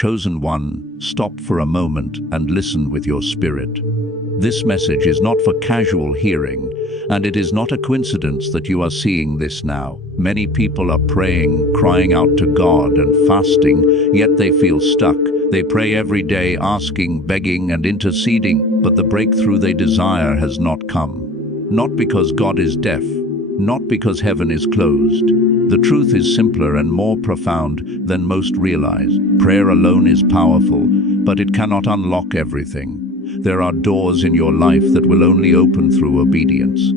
Chosen one, stop for a moment and listen with your spirit. This message is not for casual hearing, and it is not a coincidence that you are seeing this now. Many people are praying, crying out to God and fasting, yet they feel stuck. They pray every day, asking, begging, and interceding, but the breakthrough they desire has not come. Not because God is deaf, not because heaven is closed. The truth is simpler and more profound than most realize. Prayer alone is powerful, but it cannot unlock everything. There are doors in your life that will only open through obedience.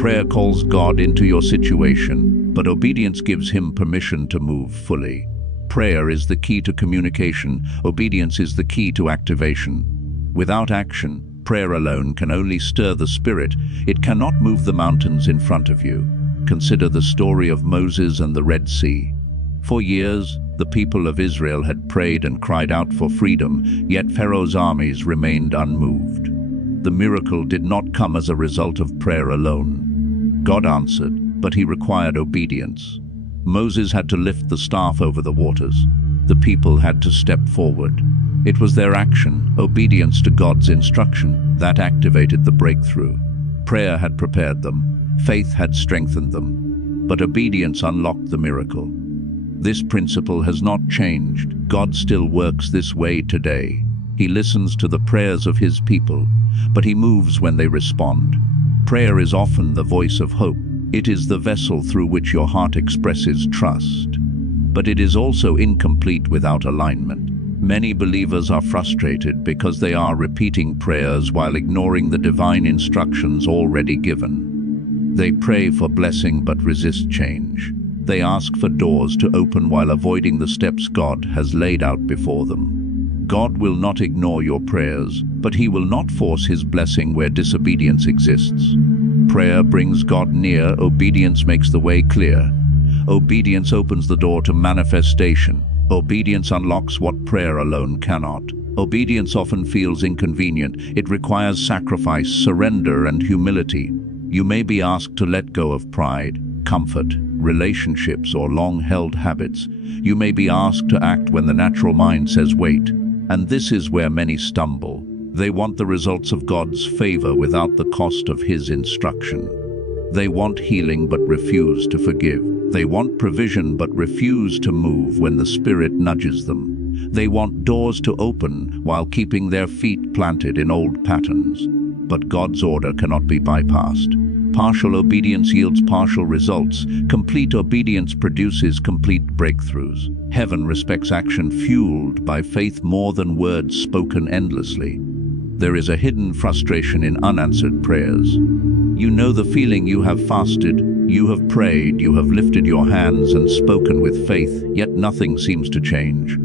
Prayer calls God into your situation, but obedience gives Him permission to move fully. Prayer is the key to communication. Obedience is the key to activation. Without action, prayer alone can only stir the spirit. It cannot move the mountains in front of you. Consider the story of Moses and the Red Sea. For years, the people of Israel had prayed and cried out for freedom, yet Pharaoh's armies remained unmoved. The miracle did not come as a result of prayer alone. God answered, but He required obedience. Moses had to lift the staff over the waters. The people had to step forward. It was their action, obedience to God's instruction, that activated the breakthrough. Prayer had prepared them. Faith had strengthened them, but obedience unlocked the miracle. This principle has not changed. God still works this way today. He listens to the prayers of His people, but He moves when they respond. Prayer is often the voice of hope. It is the vessel through which your heart expresses trust. But it is also incomplete without alignment. Many believers are frustrated because they are repeating prayers while ignoring the divine instructions already given. They pray for blessing but resist change. They ask for doors to open while avoiding the steps God has laid out before them. God will not ignore your prayers, but He will not force His blessing where disobedience exists. Prayer brings God near, obedience makes the way clear. Obedience opens the door to manifestation. Obedience unlocks what prayer alone cannot. Obedience often feels inconvenient. It requires sacrifice, surrender, and humility. You may be asked to let go of pride, comfort, relationships, or long-held habits. You may be asked to act when the natural mind says wait. And this is where many stumble. They want the results of God's favor without the cost of His instruction. They want healing but refuse to forgive. They want provision but refuse to move when the Spirit nudges them. They want doors to open while keeping their feet planted in old patterns. But God's order cannot be bypassed. Partial obedience yields partial results. Complete obedience produces complete breakthroughs. Heaven respects action fueled by faith more than words spoken endlessly. There is a hidden frustration in unanswered prayers. You know the feeling. You have fasted, you have prayed, you have lifted your hands and spoken with faith, yet nothing seems to change.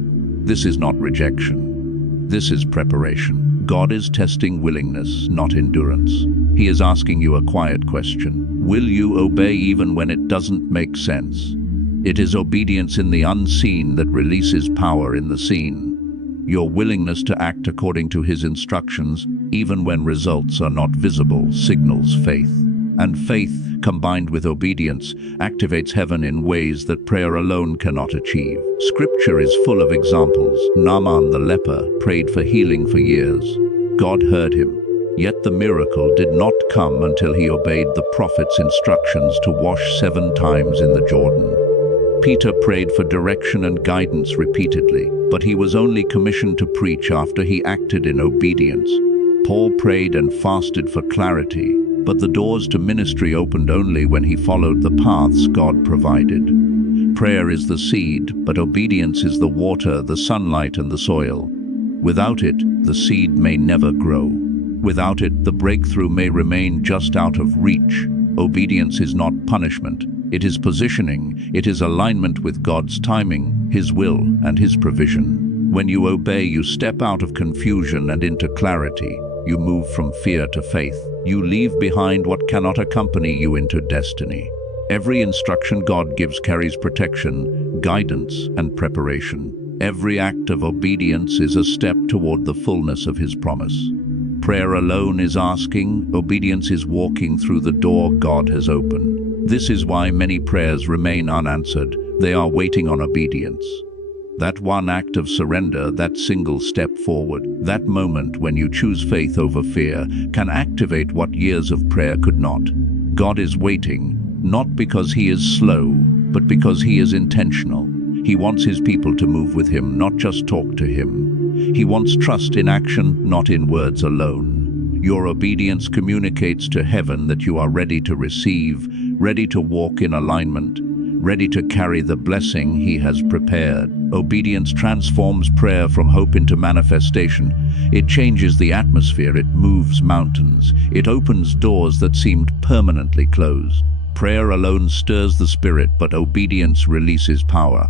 This is not rejection. This is preparation. God is testing willingness, not endurance. He is asking you a quiet question. Will you obey even when it doesn't make sense? It is obedience in the unseen that releases power in the seen. Your willingness to act according to His instructions, even when results are not visible, signals faith. And faith, combined with obedience, activates heaven in ways that prayer alone cannot achieve. Scripture is full of examples. Naaman the leper prayed for healing for years. God heard him, yet the miracle did not come until he obeyed the prophet's instructions to wash 7 times in the Jordan. Peter prayed for direction and guidance repeatedly, but he was only commissioned to preach after he acted in obedience. Paul prayed and fasted for clarity, but the doors to ministry opened only when he followed the paths God provided. Prayer is the seed, but obedience is the water, the sunlight, and the soil. Without it, the seed may never grow. Without it, the breakthrough may remain just out of reach. Obedience is not punishment. It is positioning. It is alignment with God's timing, His will, and His provision. When you obey, you step out of confusion and into clarity. You move from fear to faith. You leave behind what cannot accompany you into destiny. Every instruction God gives carries protection, guidance, and preparation. Every act of obedience is a step toward the fullness of His promise. Prayer alone is asking, obedience is walking through the door God has opened. This is why many prayers remain unanswered. They are waiting on obedience. That one act of surrender, that single step forward, that moment when you choose faith over fear, can activate what years of prayer could not. God is waiting, not because he is slow, but because he is intentional. He wants his people to move with him, not just talk to him. He wants trust in action, not in words alone. Your obedience communicates to heaven that you are ready to receive, ready to walk in alignment, ready to carry the blessing he has prepared. Obedience transforms prayer from hope into manifestation. It changes the atmosphere, it moves mountains, it opens doors that seemed permanently closed. Prayer alone stirs the spirit, but obedience releases power.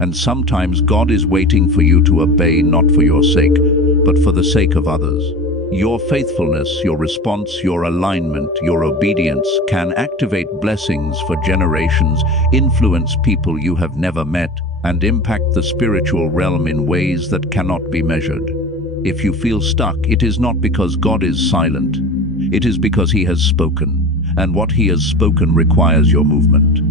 And sometimes God is waiting for you to obey, not for your sake, but for the sake of others. Your faithfulness, your response, your alignment, your obedience can activate blessings for generations, influence people you have never met, and impact the spiritual realm in ways that cannot be measured. If you feel stuck, it is not because God is silent. It is because he has spoken, and what he has spoken requires your movement.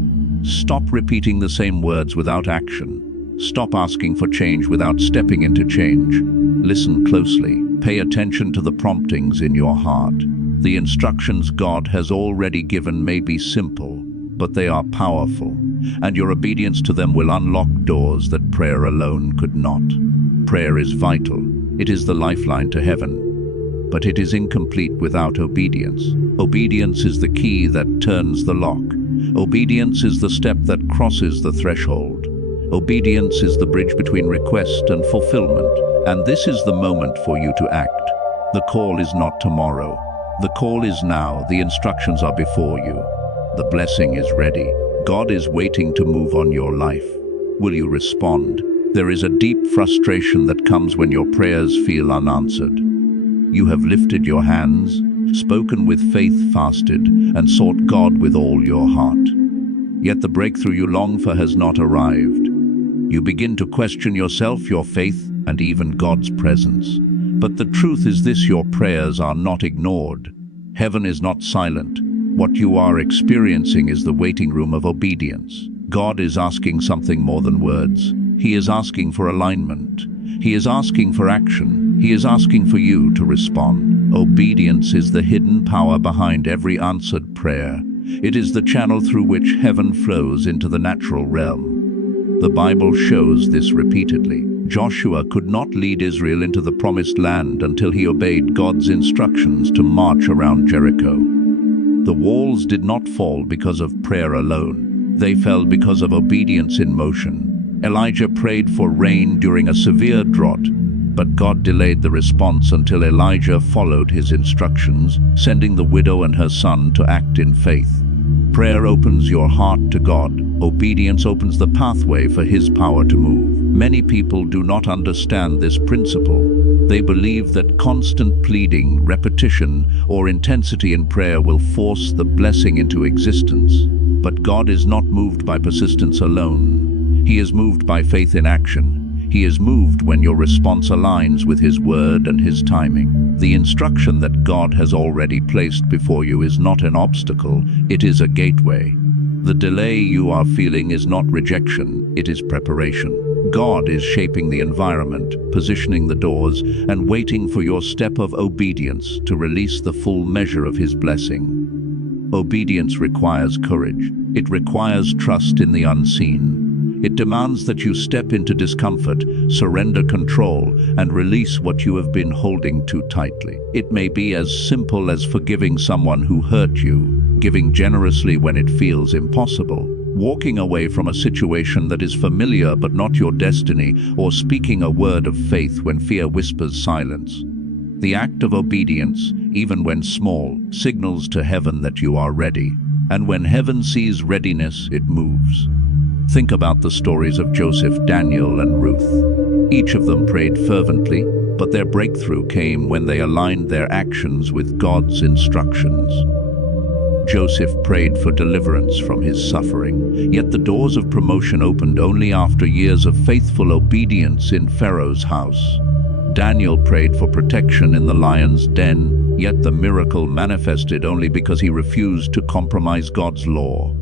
Stop repeating the same words without action. Stop asking for change without stepping into change. Listen closely. Pay attention to the promptings in your heart. The instructions God has already given may be simple, but they are powerful, and your obedience to them will unlock doors that prayer alone could not. Prayer is vital. It is the lifeline to heaven, but it is incomplete without obedience. Obedience is the key that turns the lock. Obedience is the step that crosses the threshold. Obedience is the bridge between request and fulfillment. And this is the moment for you to act. The call is not tomorrow. The call is now. The instructions are before you. The blessing is ready. God is waiting to move on your life. Will you respond? There is a deep frustration that comes when your prayers feel unanswered. You have lifted your hands, spoken with faith, fasted, and sought God with all your heart. Yet the breakthrough you long for has not arrived. You begin to question yourself, your faith, and even God's presence. But the truth is this: your prayers are not ignored. Heaven is not silent. What you are experiencing is the waiting room of obedience. God is asking something more than words. He is asking for alignment. He is asking for action. He is asking for you to respond. Obedience is the hidden power behind every answered prayer. It is the channel through which heaven flows into the natural realm. The Bible shows this repeatedly. Joshua could not lead Israel into the promised land until he obeyed God's instructions to march around Jericho. The walls did not fall because of prayer alone. They fell because of obedience in motion. Elijah prayed for rain during a severe drought, but God delayed the response until Elijah followed his instructions, sending the widow and her son to act in faith. Prayer opens your heart to God. Obedience opens the pathway for his power to move. Many people do not understand this principle. They believe that constant pleading, repetition, or intensity in prayer will force the blessing into existence. But God is not moved by persistence alone. He is moved by faith in action. He is moved when your response aligns with his word and his timing. The instruction that God has already placed before you is not an obstacle, it is a gateway. The delay you are feeling is not rejection, it is preparation. God is shaping the environment, positioning the doors, and waiting for your step of obedience to release the full measure of his blessing. Obedience requires courage. It requires trust in the unseen. It demands that you step into discomfort, surrender control, and release what you have been holding too tightly. It may be as simple as forgiving someone who hurt you, giving generously when it feels impossible, walking away from a situation that is familiar but not your destiny, or speaking a word of faith when fear whispers silence. The act of obedience, even when small, signals to heaven that you are ready. And when heaven sees readiness, it moves. Think about the stories of Joseph, Daniel, and Ruth. Each of them prayed fervently, but their breakthrough came when they aligned their actions with God's instructions. Joseph prayed for deliverance from his suffering, yet the doors of promotion opened only after years of faithful obedience in Pharaoh's house. Daniel prayed for protection in the lion's den, yet the miracle manifested only because he refused to compromise God's law.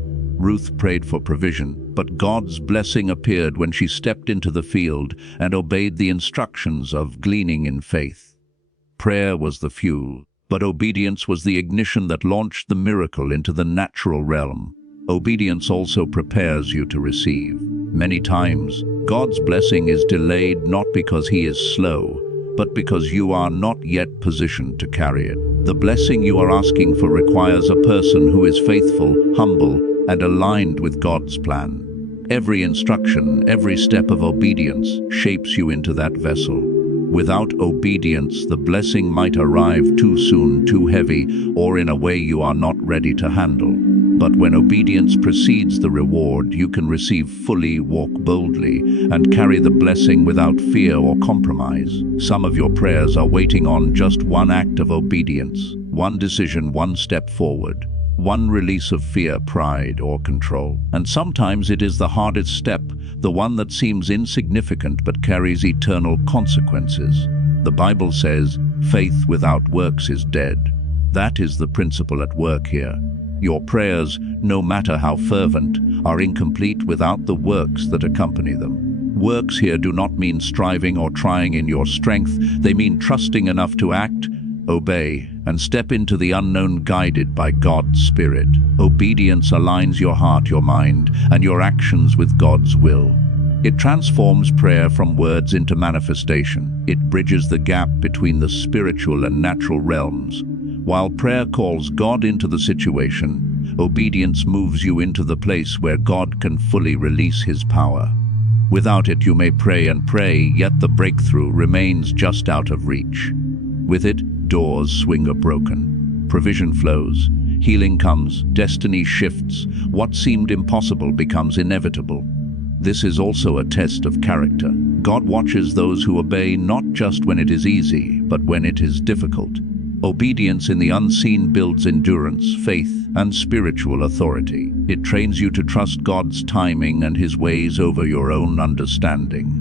Ruth prayed for provision, but God's blessing appeared when she stepped into the field and obeyed the instructions of gleaning in faith. Prayer was the fuel, but obedience was the ignition that launched the miracle into the natural realm. Obedience also prepares you to receive. Many times, God's blessing is delayed not because He is slow, but because you are not yet positioned to carry it. The blessing you are asking for requires a person who is faithful, humble, and aligned with God's plan. Every instruction, every step of obedience shapes you into that vessel. Without obedience, the blessing might arrive too soon, too heavy, or in a way you are not ready to handle. But when obedience precedes the reward, you can receive fully, walk boldly, and carry the blessing without fear or compromise. Some of your prayers are waiting on just one act of obedience, one decision, one step forward, one release of fear, pride, or control. And sometimes it is the hardest step, the one that seems insignificant but carries eternal consequences. The Bible says, faith without works is dead. That is the principle at work here. Your prayers, no matter how fervent, are incomplete without the works that accompany them. Works here do not mean striving or trying in your strength. They mean trusting enough to act, obey, and step into the unknown guided by God's Spirit. Obedience aligns your heart, your mind, and your actions with God's will. It transforms prayer from words into manifestation. It bridges the gap between the spiritual and natural realms. While prayer calls God into the situation, obedience moves you into the place where God can fully release His power. Without it, you may pray and pray, yet the breakthrough remains just out of reach. With it, doors swing are broken, provision flows, healing comes, destiny shifts, what seemed impossible becomes inevitable. This is also a test of character. God watches those who obey not just when it is easy, but when it is difficult. Obedience in the unseen builds endurance, faith, and spiritual authority. It trains you to trust God's timing and His ways over your own understanding.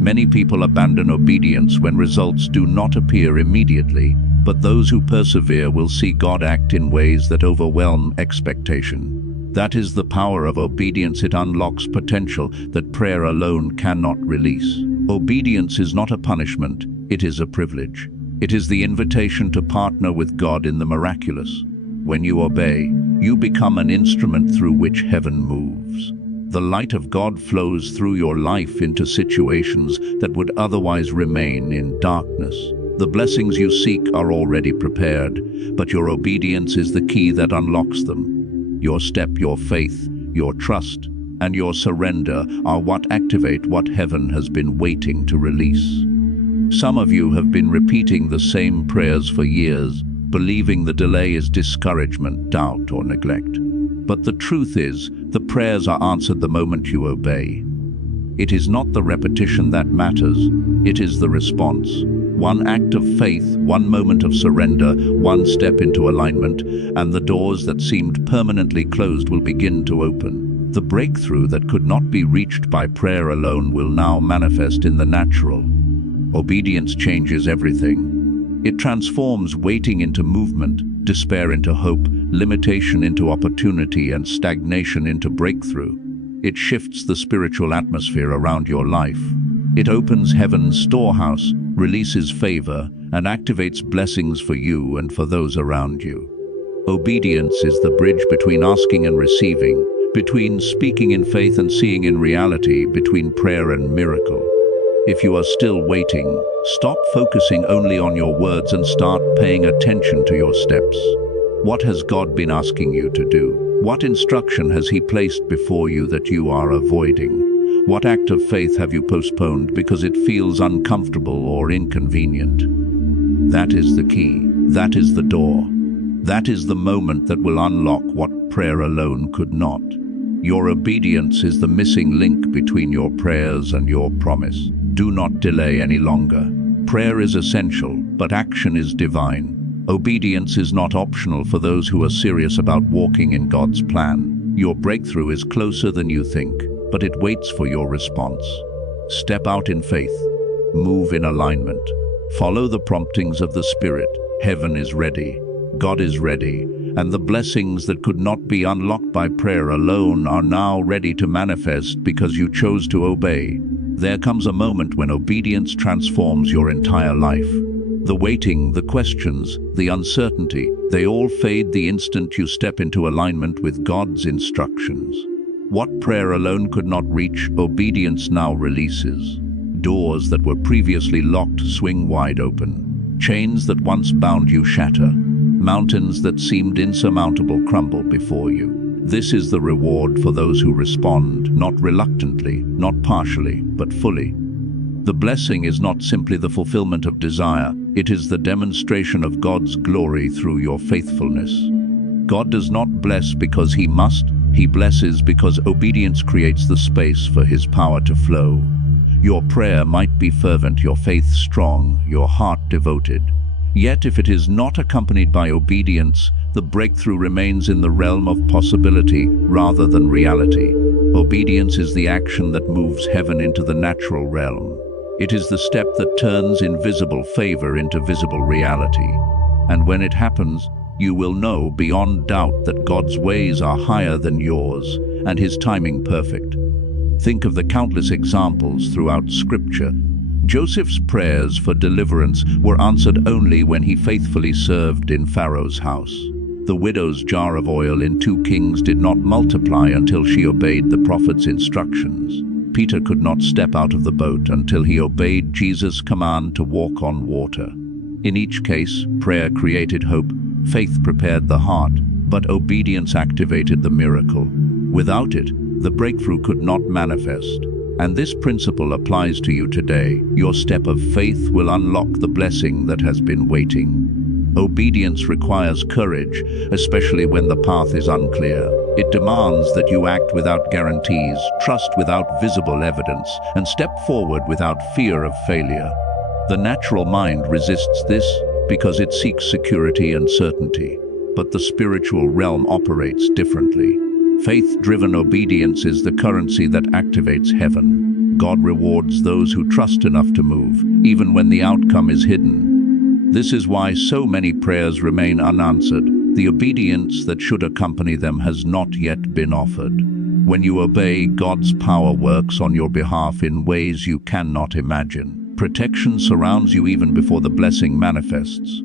Many people abandon obedience when results do not appear immediately, but those who persevere will see God act in ways that overwhelm expectation. That is the power of obedience. It unlocks potential that prayer alone cannot release. Obedience is not a punishment, it is a privilege. It is the invitation to partner with God in the miraculous. When you obey, you become an instrument through which heaven moves. The light of God flows through your life into situations that would otherwise remain in darkness. The blessings you seek are already prepared, but your obedience is the key that unlocks them. Your step, your faith, your trust, and your surrender are what activate what heaven has been waiting to release. Some of you have been repeating the same prayers for years, believing the delay is discouragement, doubt, or neglect. But the truth is, the prayers are answered the moment you obey. It is not the repetition that matters, it is the response. One act of faith, one moment of surrender, one step into alignment, and the doors that seemed permanently closed will begin to open. The breakthrough that could not be reached by prayer alone will now manifest in the natural. Obedience changes everything. It transforms waiting into movement, despair into hope, limitation into opportunity, and stagnation into breakthrough. It shifts the spiritual atmosphere around your life. It opens heaven's storehouse, releases favor, and activates blessings for you and for those around you. Obedience is the bridge between asking and receiving, between speaking in faith and seeing in reality, between prayer and miracle. If you are still waiting, stop focusing only on your words and start paying attention to your steps. What has God been asking you to do? What instruction has He placed before you that you are avoiding? What act of faith have you postponed because it feels uncomfortable or inconvenient? That is the key. That is the door. That is the moment that will unlock what prayer alone could not. Your obedience is the missing link between your prayers and your promise. Do not delay any longer. Prayer is essential, but action is divine. Obedience is not optional for those who are serious about walking in God's plan. Your breakthrough is closer than you think, but it waits for your response. Step out in faith. Move in alignment. Follow the promptings of the Spirit. Heaven is ready. God is ready, and the blessings that could not be unlocked by prayer alone are now ready to manifest because you chose to obey. There comes a moment when obedience transforms your entire life. The waiting, the questions, the uncertainty, they all fade the instant you step into alignment with God's instructions. What prayer alone could not reach, obedience now releases. Doors that were previously locked swing wide open. Chains that once bound you shatter. Mountains that seemed insurmountable crumble before you. This is the reward for those who respond, not reluctantly, not partially, but fully. The blessing is not simply the fulfillment of desire, it is the demonstration of God's glory through your faithfulness. God does not bless because He must, He blesses because obedience creates the space for His power to flow. Your prayer might be fervent, your faith strong, your heart devoted. Yet if it is not accompanied by obedience, the breakthrough remains in the realm of possibility rather than reality. Obedience is the action that moves heaven into the natural realm. It is the step that turns invisible favor into visible reality. And when it happens, you will know beyond doubt that God's ways are higher than yours and His timing perfect. Think of the countless examples throughout Scripture. Joseph's prayers for deliverance were answered only when he faithfully served in Pharaoh's house. The widow's jar of oil in 2 Kings did not multiply until she obeyed the prophet's instructions. Peter could not step out of the boat until he obeyed Jesus' command to walk on water. In each case, prayer created hope, faith prepared the heart, but obedience activated the miracle. Without it, the breakthrough could not manifest. And this principle applies to you today. Your step of faith will unlock the blessing that has been waiting. Obedience requires courage, especially when the path is unclear. It demands that you act without guarantees, trust without visible evidence, and step forward without fear of failure. The natural mind resists this because it seeks security and certainty. But the spiritual realm operates differently. Faith-driven obedience is the currency that activates heaven. God rewards those who trust enough to move, even when the outcome is hidden. This is why so many prayers remain unanswered. The obedience that should accompany them has not yet been offered. When you obey, God's power works on your behalf in ways you cannot imagine. Protection surrounds you even before the blessing manifests.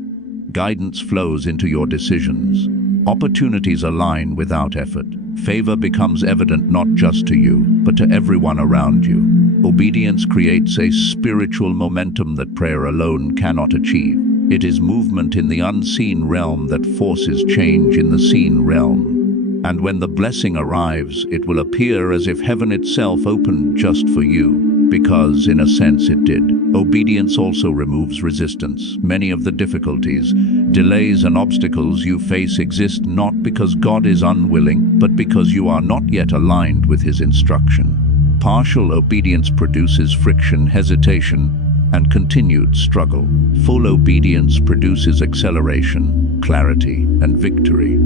Guidance flows into your decisions. Opportunities align without effort. Favor becomes evident not just to you, but to everyone around you. Obedience creates a spiritual momentum that prayer alone cannot achieve. It is movement in the unseen realm that forces change in the seen realm. And when the blessing arrives, it will appear as if heaven itself opened just for you, because in a sense it did. Obedience also removes resistance. Many of the difficulties, delays and obstacles you face exist not because God is unwilling, but because you are not yet aligned with His instruction. Partial obedience produces friction, hesitation, and continued struggle. Full obedience produces acceleration, clarity, and victory.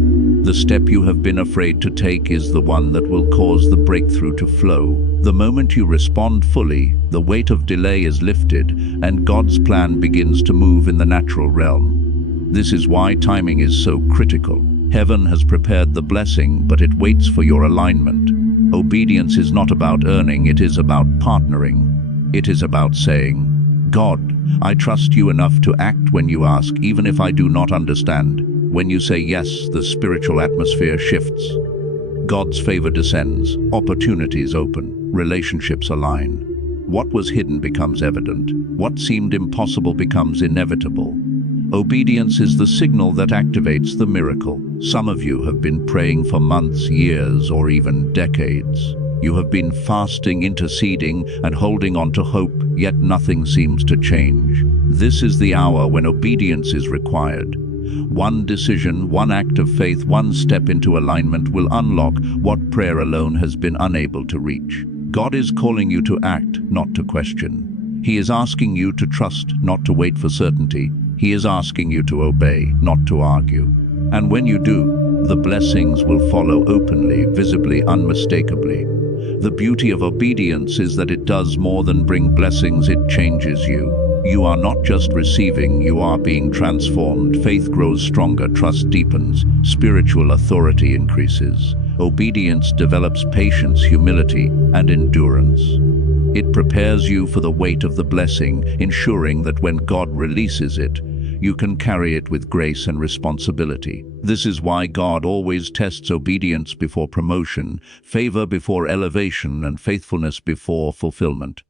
The step you have been afraid to take is the one that will cause the breakthrough to flow. The moment you respond fully, the weight of delay is lifted, and God's plan begins to move in the natural realm. This is why timing is so critical. Heaven has prepared the blessing, but it waits for your alignment. Obedience is not about earning, it is about partnering. It is about saying, God, I trust you enough to act when you ask, even if I do not understand. When you say yes, the spiritual atmosphere shifts. God's favor descends, opportunities open, relationships align. What was hidden becomes evident. What seemed impossible becomes inevitable. Obedience is the signal that activates the miracle. Some of you have been praying for months, years, or even decades. You have been fasting, interceding, and holding on to hope, yet nothing seems to change. This is the hour when obedience is required. One decision, one act of faith, one step into alignment will unlock what prayer alone has been unable to reach. God is calling you to act, not to question. He is asking you to trust, not to wait for certainty. He is asking you to obey, not to argue. And when you do, the blessings will follow openly, visibly, unmistakably. The beauty of obedience is that it does more than bring blessings, it changes you. You are not just receiving, you are being transformed. Faith grows stronger, trust deepens, spiritual authority increases. Obedience develops patience, humility, and endurance. It prepares you for the weight of the blessing, ensuring that when God releases it, you can carry it with grace and responsibility. This is why God always tests obedience before promotion, favor before elevation, and faithfulness before fulfillment.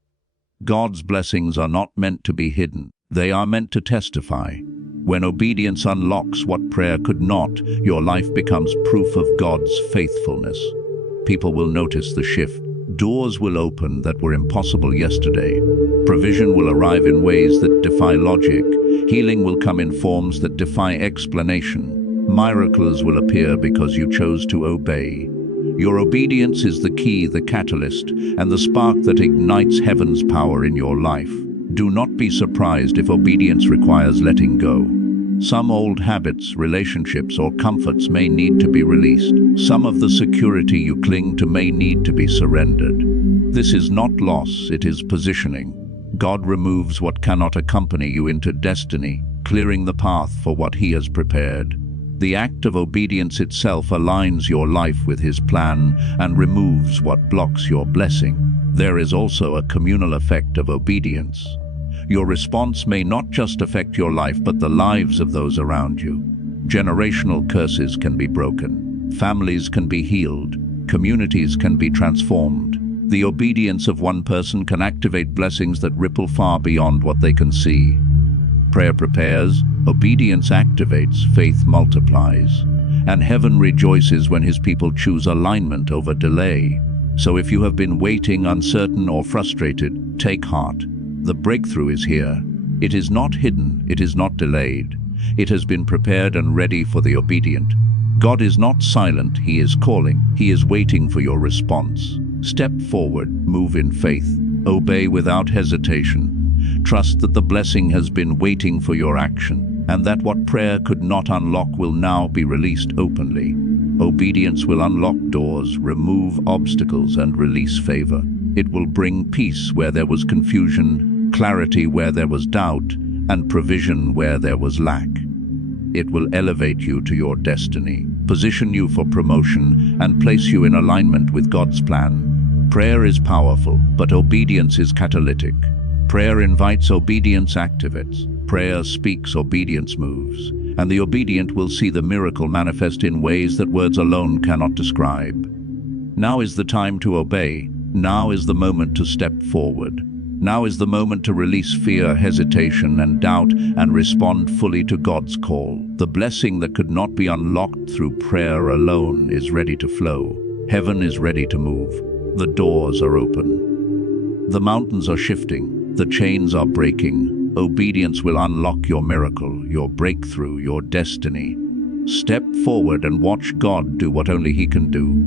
God's blessings are not meant to be hidden. They are meant to testify. When obedience unlocks what prayer could not, your life becomes proof of God's faithfulness. People will notice the shift. Doors will open that were impossible yesterday. Provision will arrive in ways that defy logic. Healing will come in forms that defy explanation. Miracles will appear because you chose to obey. Your obedience is the key, the catalyst, and the spark that ignites heaven's power in your life. Do not be surprised if obedience requires letting go. Some old habits, relationships, or comforts may need to be released. Some of the security you cling to may need to be surrendered. This is not loss, it is positioning. God removes what cannot accompany you into destiny, clearing the path for what He has prepared. The act of obedience itself aligns your life with His plan and removes what blocks your blessing. There is also a communal effect of obedience. Your response may not just affect your life, but the lives of those around you. Generational curses can be broken. Families can be healed. Communities can be transformed. The obedience of one person can activate blessings that ripple far beyond what they can see. Prayer prepares, obedience activates, faith multiplies. And heaven rejoices when His people choose alignment over delay. So if you have been waiting, uncertain, or frustrated, take heart. The breakthrough is here. It is not hidden, it is not delayed. It has been prepared and ready for the obedient. God is not silent, He is calling. He is waiting for your response. Step forward, move in faith, obey without hesitation. Trust that the blessing has been waiting for your action, and that what prayer could not unlock will now be released openly. Obedience will unlock doors, remove obstacles, and release favor. It will bring peace where there was confusion, clarity where there was doubt, and provision where there was lack. It will elevate you to your destiny, position you for promotion, and place you in alignment with God's plan. Prayer is powerful, but obedience is catalytic. Prayer invites, obedience activates. Prayer speaks, obedience moves. And the obedient will see the miracle manifest in ways that words alone cannot describe. Now is the time to obey. Now is the moment to step forward. Now is the moment to release fear, hesitation, and doubt and respond fully to God's call. The blessing that could not be unlocked through prayer alone is ready to flow. Heaven is ready to move. The doors are open. The mountains are shifting. The chains are breaking. Obedience will unlock your miracle, your breakthrough, your destiny. Step forward and watch God do what only He can do.